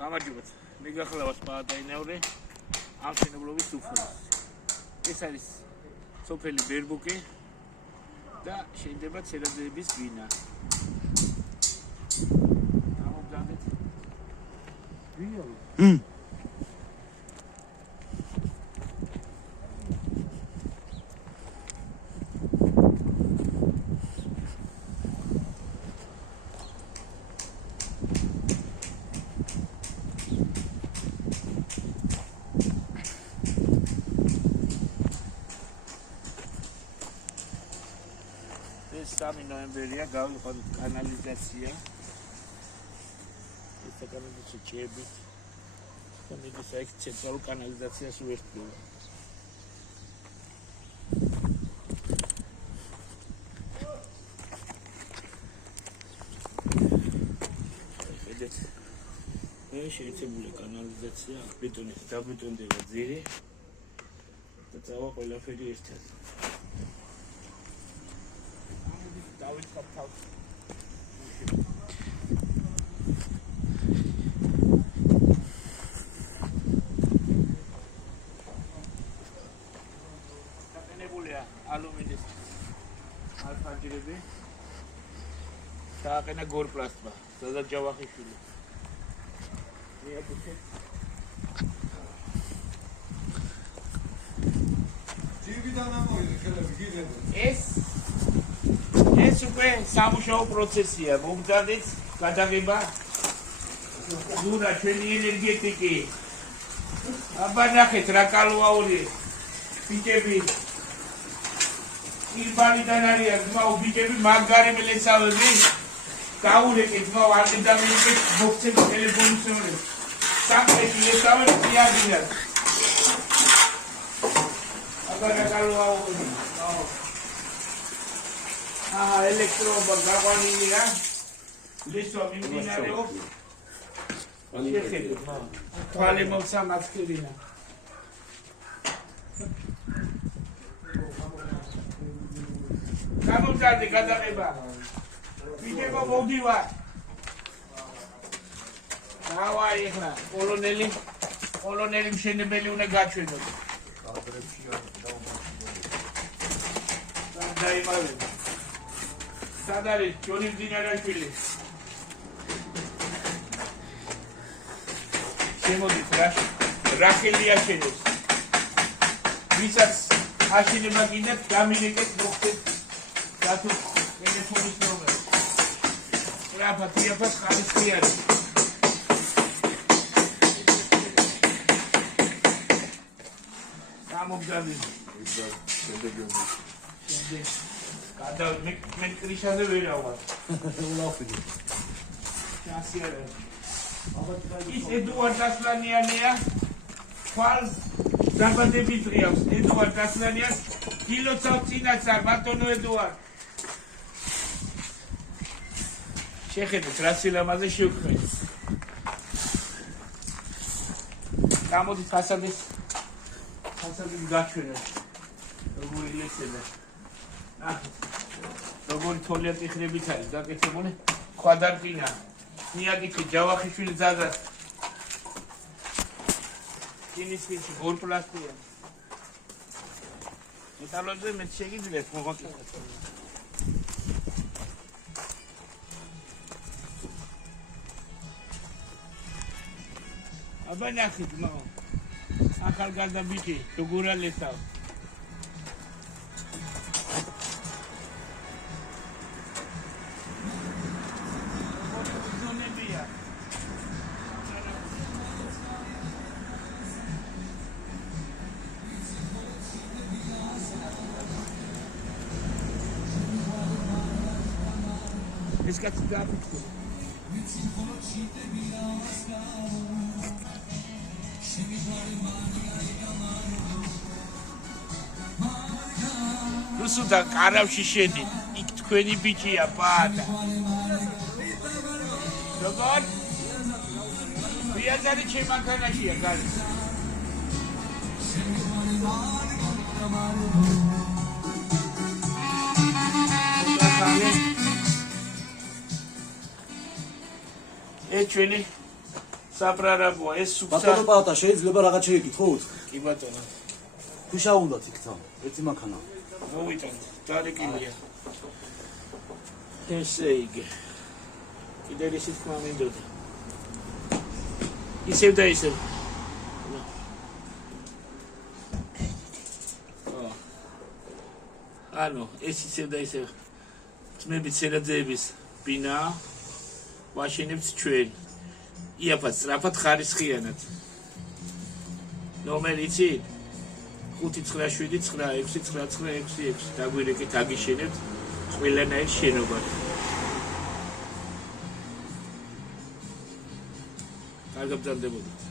გამარჯობათ. მე გახლავთ პაატაინაურე ამშენებლობის უფროსი. ეს არის სოფელი ბერბუკი და შეიძლება ცერაძეების გვინა. გამოგზავნეთ. ვიო? Sami noiembrია გავიყვანოთ კანალიზაცია. ეს კანალიზაცია ჩებით. და მიდის აქ ცენტრალურ კანალიზაციას უერთდება. ხედეთ. ეს შეიცებული კანალიზაცია, ბეტონით დაბეტონდება ძირი და წავა ყველაფერი ერთად. Κατενებούλια αλουμინის ალფანჯირები დააყენა გორპლასტმა, სადაც ჯავახიშვილი. ჯიბიდან ამოვიდა ხელები გიგებდა. ეს უკვე სამუშაო პროცესია, მომძადეთ გადაღება ზურა ჩვენი ენერგეტიკი. აბა ნახეთ რა კალუაური ბიჭები ირბანიდან არიან ძმაო ბიჭები მაგარი მელეცავები გაურეკეთ ძმაო ადამიანებს მოგცემ ტელეფონის ნომრებს სამყეში ლეცავები წიაგინათ აბა რა კალუაური ელექტროგაყვანილია ლისო მიმდინარეობს შეხედეთ თვალე მოვცა მასკერინა გამომძარდე გადაღება ვიდება მოვდივარ დავაი ახლა პოლონელი მშენებელი უნდა გაჩვენოთ დაიმალე სად არის ჯონი მძინარაშვილი შემოდით რახელი აშენებს ვისაც აშენება გინდათ გამილეკეთ მოხდეთ დათუ ტელეფონის ნომერი რაფათ იაფას ხალხი არის გამოგზავნე გადა მე კრიშაზე ვერავარ ულაფიდი ჩასიერე ის ედუარდ ასლანიანია თვალ დაბადების დღეავს ედუარდ ასლანიანს კილოცავ წინაცა ბატონო ედუარდ შეხედეთ რა სილამაზე შევქმნით გამოდით ფასადის გაჩვენეთ როგორი ლექსება როგორი თოლიათი ხრებით არის დაკეთებული ხვადარკინა ნიადიკი ჯავახიშვილი ძადას კინისკიში გორპლასტია მეტალოზე მე შეგიძლიათ მოვაკეთოთ აბა ნახეთ მაო ახალგაზრდა ბიჭი როგორ ალესავ ეს კაცი დააფიქსო რუსუდა კარავში შედი იქ თქვენი ბიჭია პაატა როგორ ვიაზარი ჩემანქანაშია გალი ეს ჩვენი საბრარაბოა ეს ბატონო სუფთა პაოთა შეიძლება რაღაც შეიკითხო უცხო. კი ბატონო ქუშა უნდათ იქცა. ერთი მანქანა. მოვიტანთ დარეკილია ესე იგი კიდევ ისიც თქმა მინდოდა ისევ და ისევ ანუ ეს ისევ და ისევ ძმების ცერაძეების ბინა ვაშენებთ ჩვენ იაფად სწრაფად ხარისხიანად ნომერი იცი 5979696 დაგვირეკეთ აგიშენებთ ყველანაირ შენობას კარგად ბრძანდებოდეთ